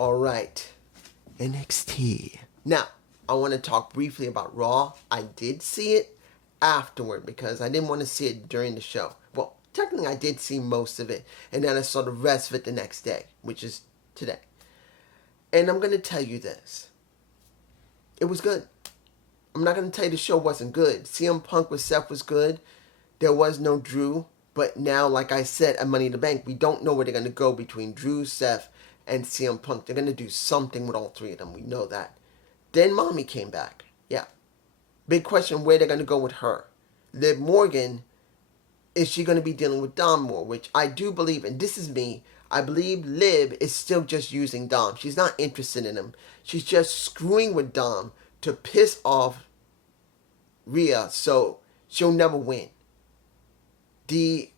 All right, NXT. Now, I want to talk briefly about Raw. I did see it afterward because I didn't want to see it during the show. Well, technically I did see most of it, and then I saw the rest of it the next day, which is today. And I'm going to tell you this. It was good. I'm not going to tell you the show wasn't good. CM Punk with Seth was good. There was no Drew. But now, like I said, at Money in the Bank, we don't know where they're going to go between Drew, Seth, and CM Punk. They're going to do something with all three of them. We know that. Then Mommy came back. Yeah. Big question where they're going to go with her. Liv Morgan, is she going to be dealing with Dom more? Which I do believe, and this is me, I believe Liv is still just using Dom. She's not interested in him. She's just screwing with Dom to piss off Rhea so she'll never win. The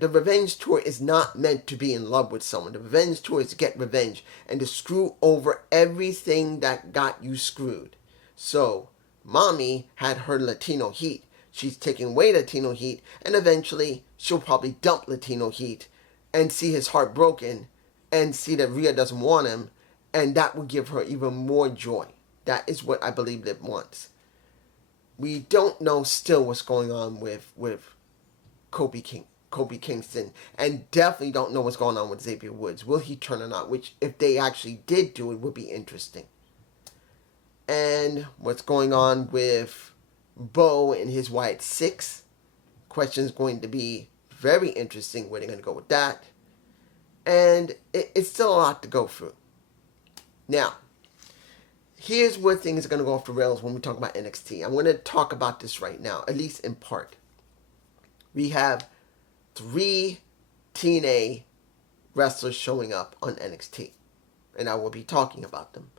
revenge tour is not meant to be in love with someone. The revenge tour is to get revenge and to screw over everything that got you screwed. So, Mommy had her Latino heat. She's taking away Latino heat, and eventually she'll probably dump Latino heat and see his heart broken and see that Rhea doesn't want him, and that will give her even more joy. That is what I believe Liv wants. We don't know still what's going on with Kobe Kingston, and definitely don't know what's going on with Xavier Woods. Will he turn or not? Which, if they actually did do it, would be interesting. And what's going on with Bo and his Wyatt 6? Question's going to be very interesting where they're going to go with that. And it's still a lot to go through. Now, here's where things are going to go off the rails when we talk about NXT. I'm going to talk about this right now, at least in part. We have 3 TNA wrestlers showing up on NXT. And I will be talking about them.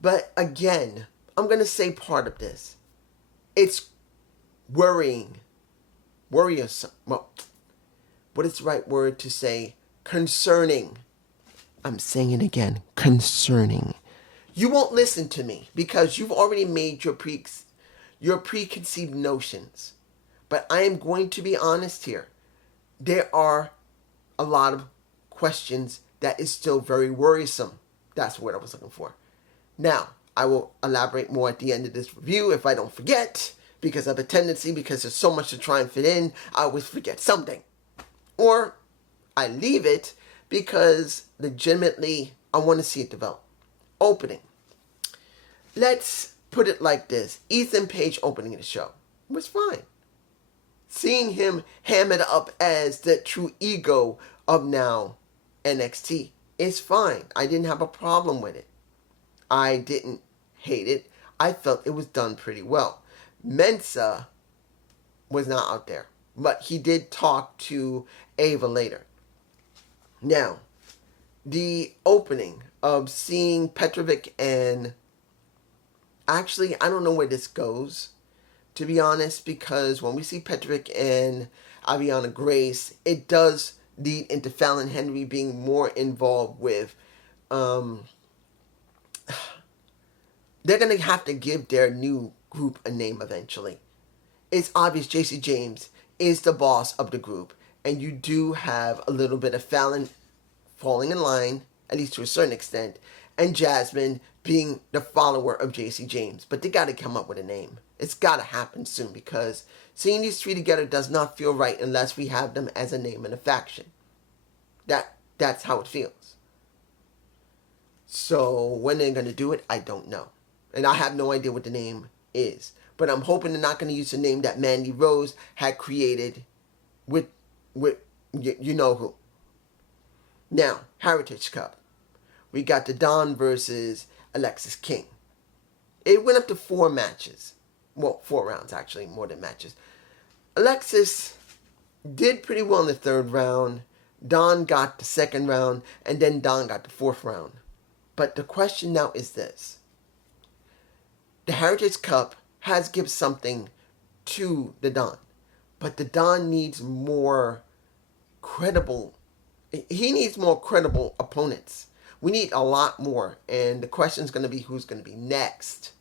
But again, I'm going to say part of this. It's worrying. Worrisome. Well, what is the right word to say? Concerning. I'm saying it again. Concerning. You won't listen to me because you've already made your preconceived notions. But I am going to be honest here. There are a lot of questions that is still very worrisome. That's what I was looking for. Now, I will elaborate more at the end of this review if I don't forget. Because I have a tendency, because there's so much to try and fit in, I always forget something. Or I leave it because legitimately I want to see it develop. Opening. Let's put it like this. Ethan Page opening the show was fine. Seeing him ham it up as the true ego of now NXT is fine. I didn't have a problem with it. I didn't hate it. I felt it was done pretty well. Mensa was not out there, but he did talk to Ava later. Now, the opening of seeing Petrovic and... Actually, I don't know where this goes, to be honest, because when we see Petrovic and Aviana Grace, it does lead into Fallon Henry being more involved with... They're going to have to give their new group a name eventually. It's obvious JC James is the boss of the group, and you do have a little bit of Fallon falling in line, at least to a certain extent, and Jasmine being the follower of JC James. But they got to come up with a name. It's got to happen soon, because seeing these 3 together does not feel right unless we have them as a name and a faction. That's how it feels. So when they're going to do it, I don't know. And I have no idea what the name is. But I'm hoping they're not going to use the name that Mandy Rose had created with you know who. Now, Heritage Cup. We got the Dawn versus Alexis King. It went up to 4 matches. Well, 4 rounds actually, more than matches. Alexis did pretty well in the 3rd round. Dawn got the 2nd round. And then Dawn got the 4th round. But the question now is this. The Heritage Cup has given something to the Dawn. But the Dawn needs more credible... He needs more credible opponents. We need a lot more. And the question is going to be who's going to be next.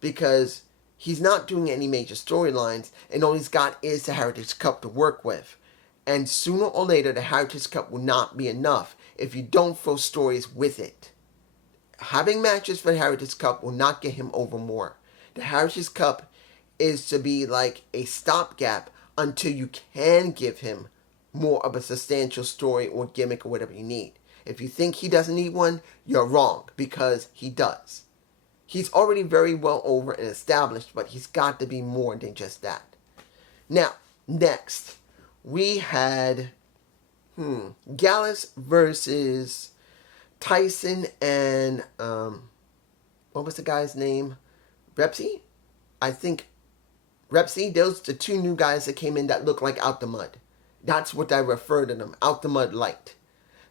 Because he's not doing any major storylines. And all he's got is the Heritage Cup to work with. And sooner or later, the Heritage Cup will not be enough if you don't throw stories with it. having matches for the Heritage Cup will not get him over more. The Heritage Cup is to be like a stopgap until you can give him more of a substantial story or gimmick or whatever you need. If you think he doesn't need one, you're wrong, because he does. He's already very well over and established, but he's got to be more than just that. Now, next, we had Gallus versus Tyson and, what was the guy's name? Repsy? I think Repsy. Those are the two new guys that came in that look like Out the Mud. That's what I refer to them, Out the Mud Light.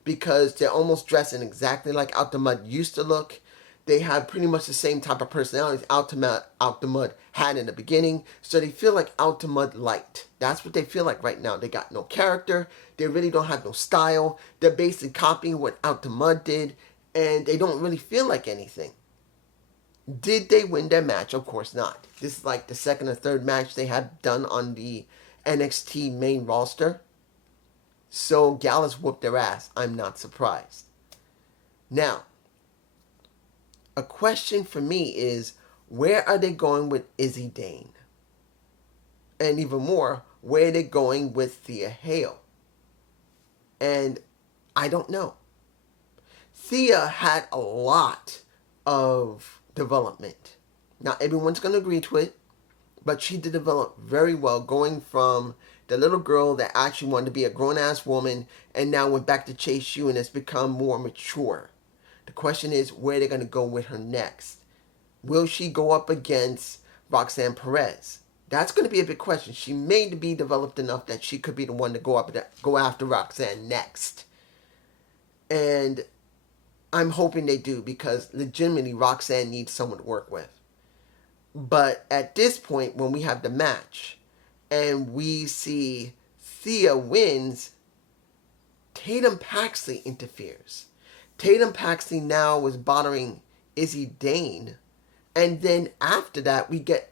Because they're almost dressing exactly like Out the Mud used to look. They have pretty much the same type of personalities Out the Mud had in the beginning. So they feel like Out the Mud Light. That's what they feel like right now. They got no character. They really don't have no style. They're basically copying what Out the Mud did. And they don't really feel like anything. Did they win their match? Of course not. This is like the second or third match they had done on the NXT main roster. So Gallus whooped their ass. I'm not surprised. Now, a question for me is, where are they going with Izzy Dane? And even more, where are they going with Thea Hale? And I don't know. Thea had a lot of development. Not everyone's going to agree to it, but she did develop very well, going from the little girl that actually wanted to be a grown-ass woman and now went back to chase you and has become more mature. The question is, where they're going to go with her next. Will she go up against Roxanne Perez? That's going to be a big question. She may be developed enough that she could be the one to go after Roxanne next. And I'm hoping they do, because legitimately Roxanne needs someone to work with. But at this point, when we have the match and we see Thea wins, Tatum Paxley interferes. Tatum Paxley now was bothering Izzy Dane. And then after that, we get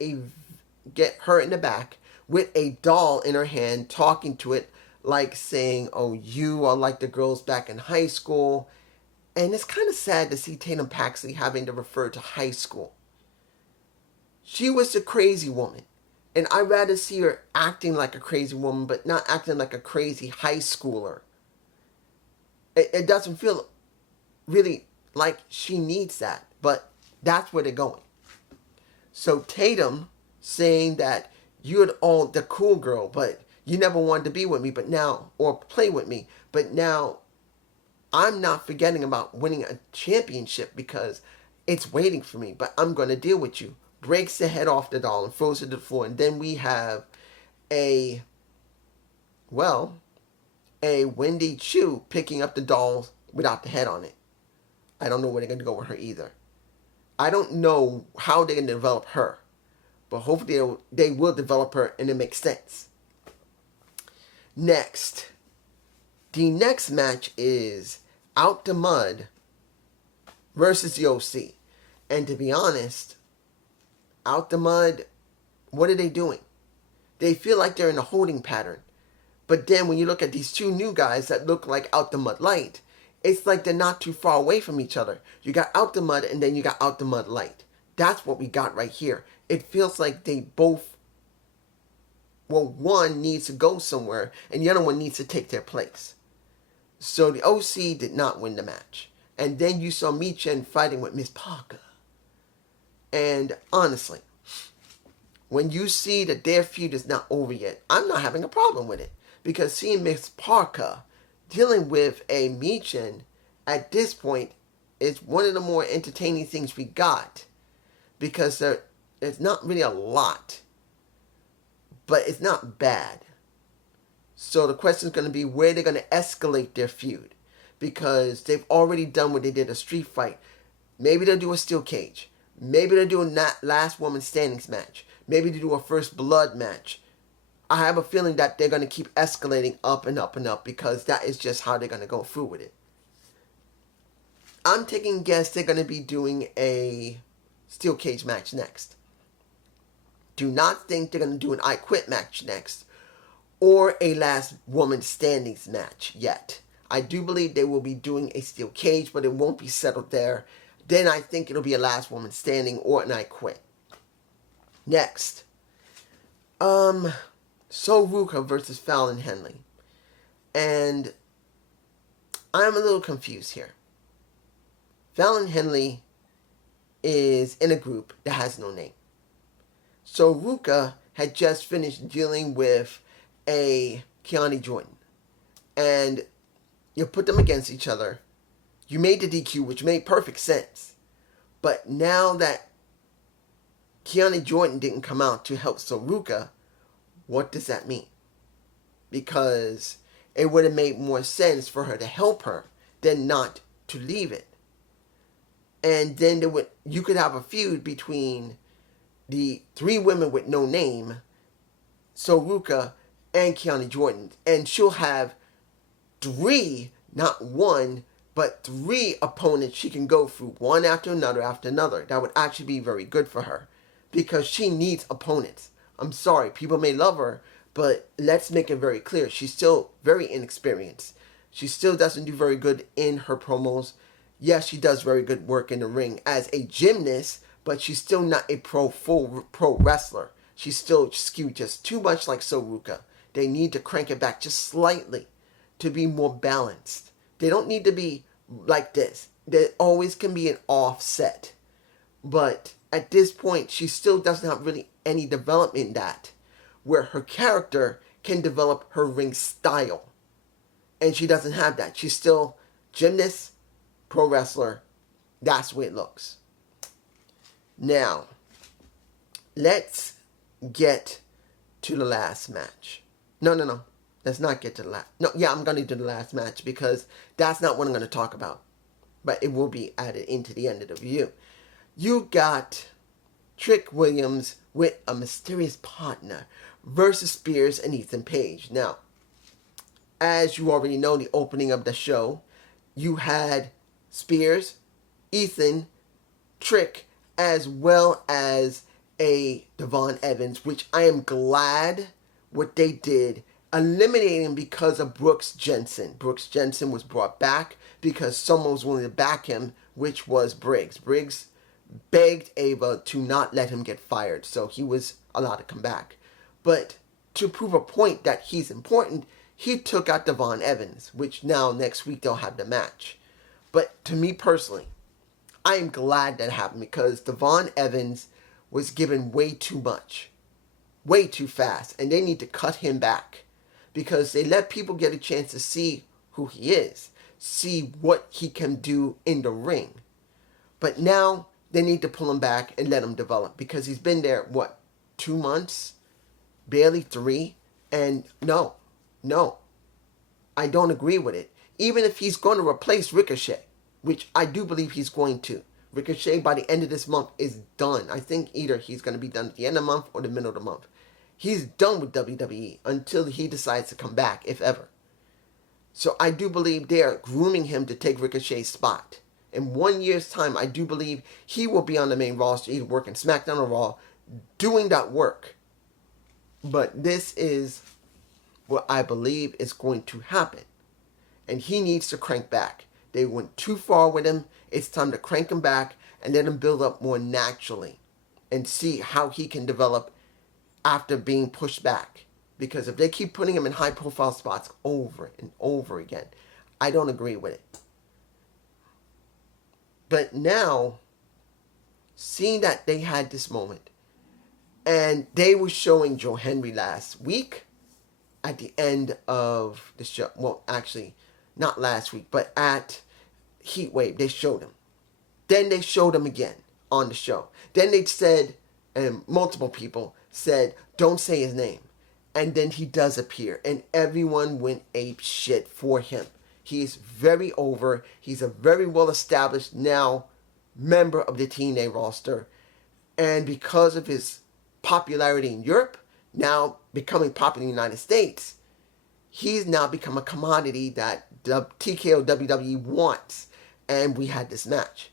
her in the back with a doll in her hand, talking to it like saying, oh, you are like the girls back in high school. And it's kind of sad to see Tatum Paxley having to refer to high school. She was the crazy woman. And I'd rather see her acting like a crazy woman, but not acting like a crazy high schooler. It doesn't feel really like she needs that, but that's where they're going. So Tatum saying that you're all the cool girl, but you never wanted to be with me, but now, or play with me, but now I'm not forgetting about winning a championship because it's waiting for me, but I'm going to deal with you. Breaks the head off the doll and throws it to the floor. And then we have a Wendy Chu picking up the doll without the head on it. I don't know where they're going to go with her either. I don't know how they're going to develop her. But hopefully they will develop her and it makes sense. Next. The next match is Out the Mud versus the OC. And to be honest, Out the Mud, what are they doing? They feel like they're in a holding pattern. But then when you look at these two new guys that look like Out the Mud Light, it's like they're not too far away from each other. You got Out the Mud and then you got Out the Mud Light. That's what we got right here. It feels like they both, one needs to go somewhere and the other one needs to take their place. So the OC did not win the match. And then you saw Michin fighting with Miss Parker. And honestly, when you see that their feud is not over yet, I'm not having a problem with it. Because seeing Miss Parker dealing with a Michin at this point is one of the more entertaining things we got. Because there's not really a lot. But it's not bad. So the question is going to be where they're going to escalate their feud. Because they've already done what they did, a street fight. Maybe they'll do a steel cage. Maybe they'll do a last woman standing match. Maybe they'll do a first blood match. I have a feeling that they're going to keep escalating up and up and up because that is just how they're going to go through with it. I'm taking a guess they're going to be doing a steel cage match next. Do not think they're going to do an I Quit match next or a last woman standing match yet. I do believe they will be doing a steel cage, but it won't be settled there. then I think it'll be a last woman standing or an I quit. Next, Ruka versus Fallon Henley. And I'm a little confused here. Fallon Henley is in a group that has no name. So Ruka had just finished dealing with a Keani Jordan. And you put them against each other. You made the DQ, which made perfect sense. But now that Keani Jordan didn't come out to help Ruka, what does that mean? Because it would have made more sense for her to help her than not to leave it. And then you could have a feud between the three women with no name, Ruka and Keani Jordan. And she'll have three, not one, but three opponents she can go through, one after another after another. That would actually be very good for her, because she needs opponents. I'm sorry, people may love her, but let's make it very clear. She's still very inexperienced. She still doesn't do very good in her promos. Yes, she does very good work in the ring as a gymnast, but she's still not a full pro wrestler. She's still skewed just too much like Ruka. They need to crank it back just slightly to be more balanced. They don't need to be like this. There always can be an offset. But at this point, she still doesn't have really any development in that, where her character can develop her ring style. And she doesn't have that. She's still gymnast, pro wrestler. That's the way it looks. Now, let's get to the last match. No. Let's not get to the last. No, yeah, I'm going to do the last match because that's not what I'm going to talk about. But it will be added into the end of the review. You got Trick Williams with a mysterious partner versus Spears and Ethan Page. Now, as you already know, the opening of the show, you had Spears, Ethan, Trick, as well as a Devon Evans, which I am glad what they did, eliminating him because of Brooks Jensen. Brooks Jensen was brought back because someone was willing to back him, which was Briggs. Briggs begged Ava to not let him get fired, so he was allowed to come back. But to prove a point that he's important, he took out Devon Evans, which now next week they'll have the match. But to me personally, I am glad that happened because Devon Evans was given way too much, way too fast, and they need to cut him back because they let people get a chance to see who he is, see what he can do in the ring. But now they need to pull him back and let him develop because he's been there, 2 months? Barely 3? And no, I don't agree with it. Even if he's going to replace Ricochet, which I do believe he's going to. Ricochet, by the end of this month, is done. I think either he's going to be done at the end of the month or the middle of the month. He's done with WWE until he decides to come back, if ever. So I do believe they are grooming him to take Ricochet's spot. In 1 year's time, I do believe he will be on the main roster, either working SmackDown or Raw, doing that work. But this is what I believe is going to happen. And he needs to crank back. They went too far with him. It's time to crank him back and let him build up more naturally and see how he can develop after being pushed back. Because if they keep putting him in high-profile spots over and over again, I don't agree with it. But now, seeing that they had this moment, and they were showing Joe Henry last week at the end of the show. Well, actually, not last week, but at Heatwave, they showed him. Then they showed him again on the show. Then they said, and multiple people said, don't say his name. And then he does appear, and everyone went ape shit for him. He's very over. He's a very well-established now member of the TNA roster. And because of his popularity in Europe, now becoming popular in the United States, he's now become a commodity that the TKO WWE wants. And we had this match.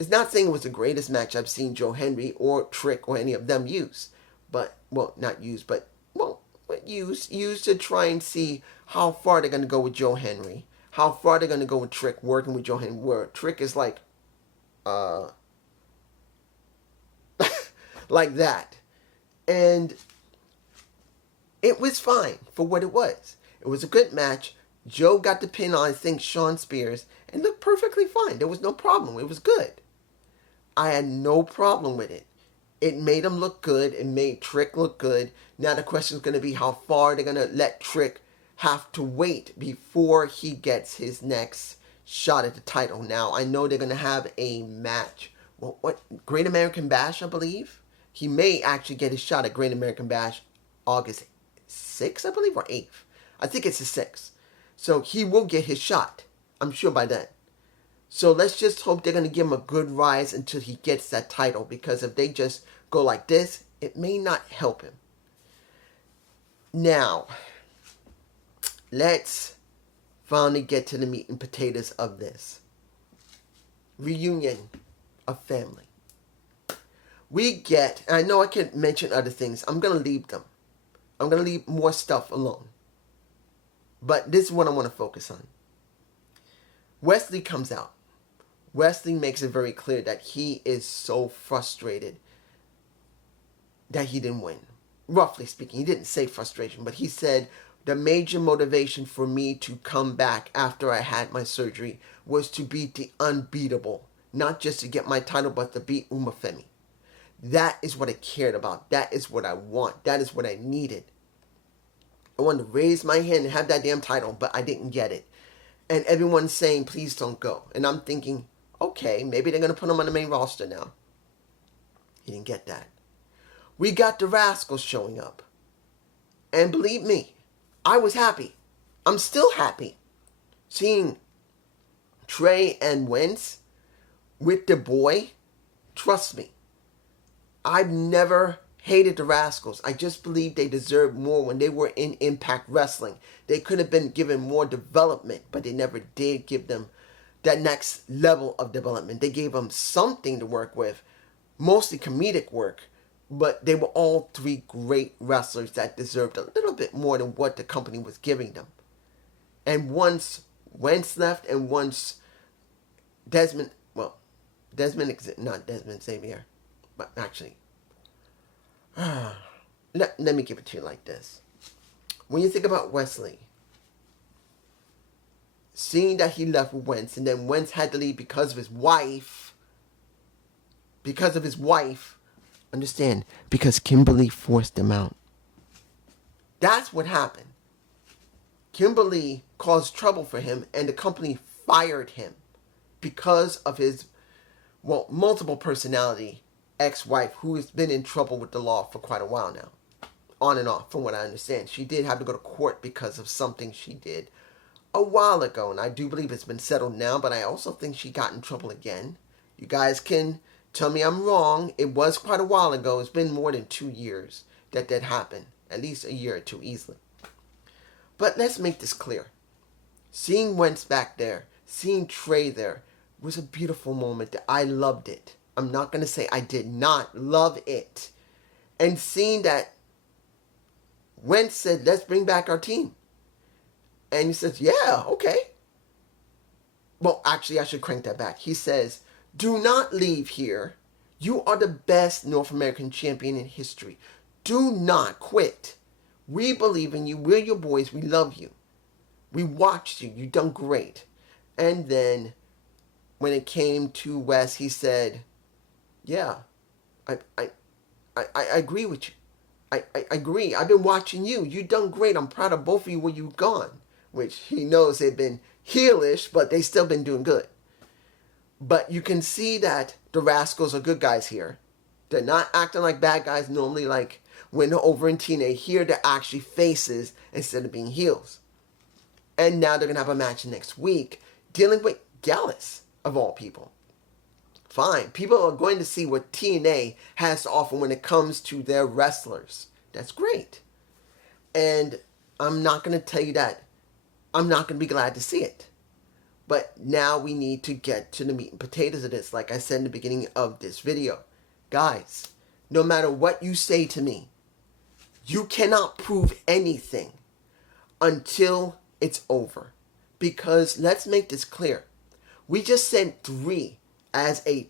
It's not saying it was the greatest match I've seen Joe Henry or Trick or any of them use. But, well, not use, but, well, use to try and see how far they're going to go with Joe Henry. How far they're going to go with Trick working with Joe Henry. Where Trick is like like that. And it was fine for what it was. It was a good match. Joe got the pin on, I think, Shawn Spears, and looked perfectly fine. There was no problem. It was good. I had no problem with it. It made him look good. It made Trick look good. Now the question is going to be how far they're going to let Trick have to wait before he gets his next shot at the title. Now, I know they're going to have a match. Well, what? Great American Bash, I believe? He may actually get his shot at Great American Bash August 6th, I believe, or 8th. I think it's the 6th. So he will get his shot. I'm sure by then. So let's just hope they're going to give him a good rise until he gets that title. Because if they just go like this, it may not help him. Now, let's finally get to the meat and potatoes of this. Reunion of family. We get, and I know I can mention other things. I'm going to leave them. I'm going to leave more stuff alone. But this is what I want to focus on. Wesley comes out. Wesley makes it very clear that he is so frustrated that he didn't win. Roughly speaking, he didn't say frustration, but he said the major motivation for me to come back after I had my surgery was to beat the unbeatable. Not just to get my title, but to beat Umafemi. That is what I cared about. That is what I want. That is what I needed. I wanted to raise my hand and have that damn title, but I didn't get it. And everyone's saying, please don't go. And I'm thinking, okay, maybe they're going to put him on the main roster now. He didn't get that. We got the Rascals showing up. And believe me, I was happy. I'm still happy. Seeing Trey and Wentz with the boy, trust me, I've never hated the Rascals. I just believe they deserved more when they were in Impact Wrestling. They could have been given more development, but they never did give them that next level of development. They gave them something to work with, mostly comedic work, but they were all three great wrestlers that deserved a little bit more than what the company was giving them. And once Wentz left and once not Desmond Xavier, but actually, let me give it to you like this. When you think about Wesley, seeing that he left Wentz, and then Wentz had to leave because of his wife, understand, because Kimberly forced him out. That's what happened. Kimberly caused trouble for him, and the company fired him because of his, multiple personality ex-wife who has been in trouble with the law for quite a while now. On and off, from what I understand. She did have to go to court because of something she did a while ago, and I do believe it's been settled now, but I also think she got in trouble again. You guys can tell me I'm wrong. It was quite a while ago. It's been more than 2 years that happened. At least a year or two easily. But let's make this clear. Seeing Wentz back there, seeing Trey there, was a beautiful moment. I loved it. I'm not going to say I did not love it. And seeing that Wentz said, let's bring back our team. And he says, yeah, okay. Well, actually, I should crank that back. He says, do not leave here. You are the best North American champion in history. Do not quit. We believe in you. We're your boys. We love you. We watched you. You done great. And then when it came to Wes, he said, yeah, I agree with you. I agree. I've been watching you. You done great. I'm proud of both of you when you've gone. Which he knows they've been heelish, but they still been doing good. But you can see that the Rascals are good guys here. They're not acting like bad guys normally, like when they're over in TNA. Here they're actually faces instead of being heels. And now they're going to have a match next week dealing with Gallus, of all people. Fine. People are going to see what TNA has to offer when it comes to their wrestlers. That's great. And I'm not going to tell you that I'm not going to be glad to see it. But now we need to get to the meat and potatoes of this, like I said in the beginning of this video. Guys, no matter what you say to me, you cannot prove anything until it's over. Because let's make this clear. We just sent 3 as a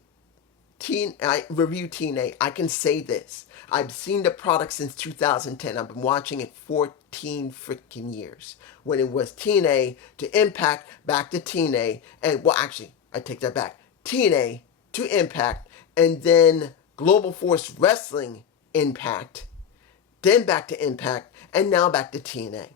I review TNA. I can say this. I've seen the product since 2010. I've been watching it 14 freaking years. When it was TNA to Impact, back to TNA, and well, actually, I take that back. TNA to Impact, and then Global Force Wrestling Impact, then back to Impact, and now back to TNA.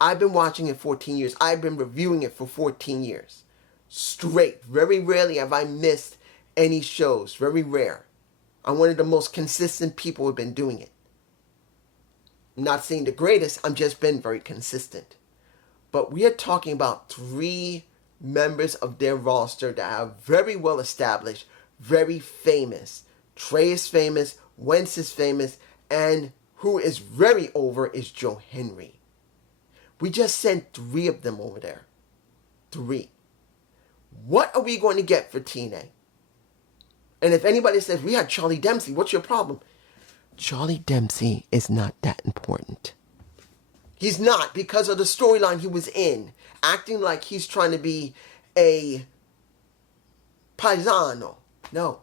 I've been watching it 14 years. I've been reviewing it for 14 years. Straight. Very rarely have I missed any shows. Very rare. I'm one of the most consistent people who have been doing it. I'm not saying the greatest. I've just been very consistent. But we are talking about 3 members of their roster that are very well established, very famous. Trey is famous, Wentz is famous, and who is very over is Joe Henry. We just sent 3 of them over there. 3. What are we going to get for TNA? And if anybody says, we had Charlie Dempsey, what's your problem? Charlie Dempsey is not that important. He's not, because of the storyline he was in. Acting like he's trying to be a paisano. No.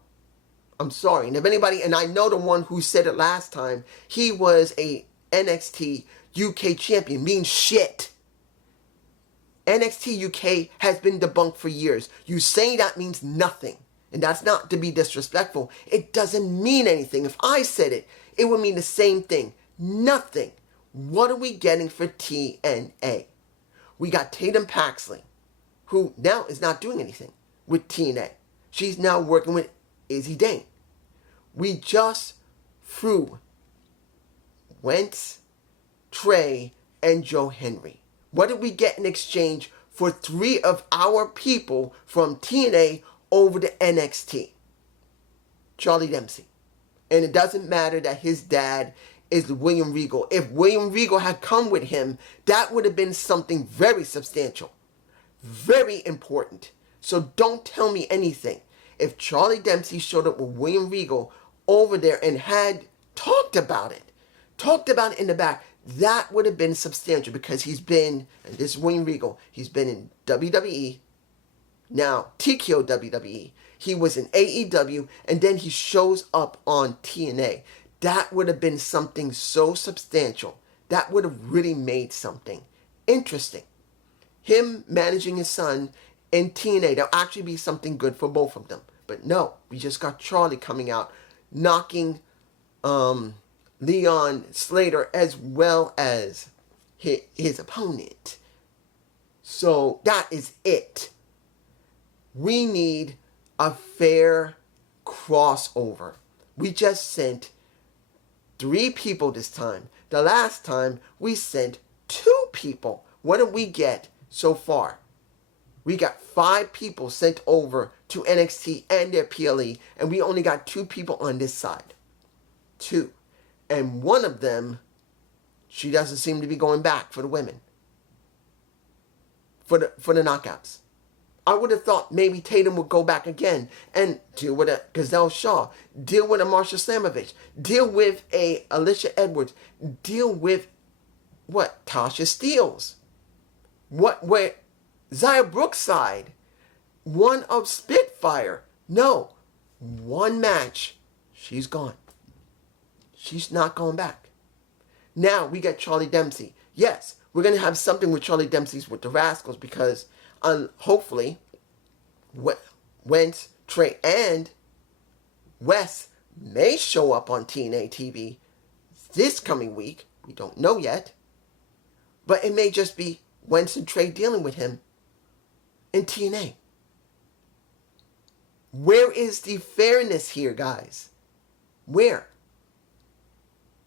I'm sorry. And if anybody, and I know the one who said it last time, he was a NXT UK champion. Means shit. NXT UK has been debunked for years. You saying that means nothing. And that's not to be disrespectful. It doesn't mean anything. If I said it, it would mean the same thing. Nothing. What are we getting for TNA? We got Tatum Paxley, who now is not doing anything with TNA. She's now working with Izzy Dane. We just threw Wentz, Trey, and Joe Henry. What did we get in exchange for 3 of our people from TNA over to NXT? Charlie Dempsey. And it doesn't matter that his dad is William Regal. If William Regal had come with him, that would have been something very substantial. Very important. So don't tell me anything. If Charlie Dempsey showed up with William Regal over there and had talked about it in the back, that would have been substantial, because he's been, and this is William Regal, he's been in WWE, now TKO WWE, he was in AEW, and then he shows up on TNA. That would have been something so substantial. That would have really made something interesting. Him managing his son in TNA, that'll actually be something good for both of them. But no, we just got Charlie coming out, knocking Leon Slater as well as his opponent. So that is it. We need a fair crossover. We just sent 3 people this time. The last time we sent 2 people. What did we get so far? We got 5 people sent over to NXT and their PLE, and we only got 2 people on this side. 2. And one of them, she doesn't seem to be going back for the women. For the knockouts. I would have thought maybe Tatum would go back again and deal with a Gazelle Shaw, deal with a Marsha Slamovich, deal with a Alicia Edwards, deal with what? Tasha Steelz. Where Xia Brookside, one of Spitfire. No, one match, she's gone. She's not going back. Now we get Charlie Dempsey. Yes, we're going to have something with Charlie Dempsey's with the Rascals, because hopefully Wentz, Trey, and Wes may show up on TNA TV this coming week. We don't know yet. But it may just be Wentz and Trey dealing with him in TNA. Where is the fairness here, guys? Where?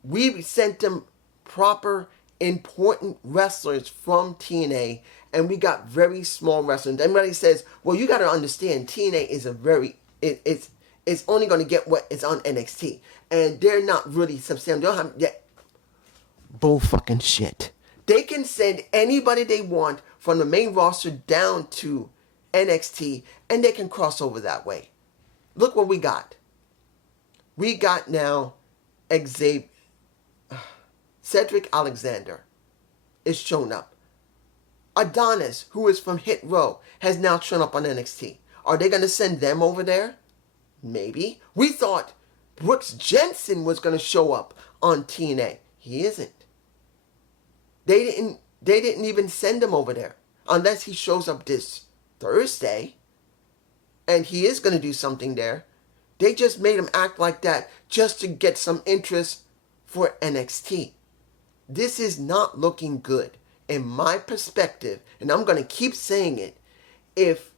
We sent them proper, important wrestlers from TNA, and we got very small wrestlers. Everybody says, well, you got to understand, TNA is a very, it's only going to get what is on NXT. And they're not really substantial. They don't have, yeah, bull fucking shit. They can send anybody they want from the main roster down to NXT, and they can cross over that way. Look what we got. We got now Cedric Alexander is shown up. Adonis, who is from Hit Row, has now shown up on NXT. Are they going to send them over there? Maybe. We thought Brooks Jensen was going to show up on TNA. He isn't. They didn't even send him over there. Unless he shows up this Thursday. And he is going to do something there. They just made him act like that just to get some interest for NXT. This is not looking good. In my perspective, and I'm going to keep saying it, if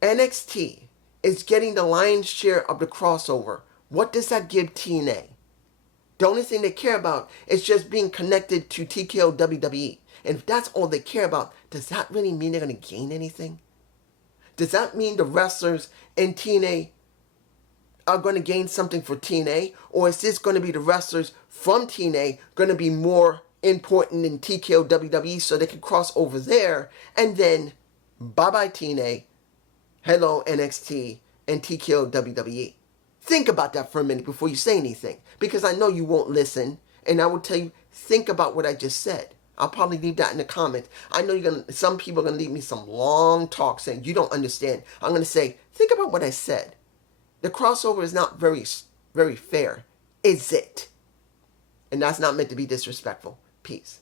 NXT is getting the lion's share of the crossover, what does that give TNA? The only thing they care about is just being connected to TKO WWE. And if that's all they care about, does that really mean they're going to gain anything? Does that mean the wrestlers in TNA are going to gain something for TNA? Or is this going to be the wrestlers from TNA going to be more important in TKO WWE so they can cross over there? And then, bye-bye TNA, hello NXT, and TKO WWE. Think about that for a minute before you say anything. Because I know you won't listen. And I will tell you, think about what I just said. I'll probably leave that in the comments. I know some people are going to leave me some long talk saying you don't understand. I'm going to say, think about what I said. The crossover is not very, very fair. Is it? And that's not meant to be disrespectful. Peace.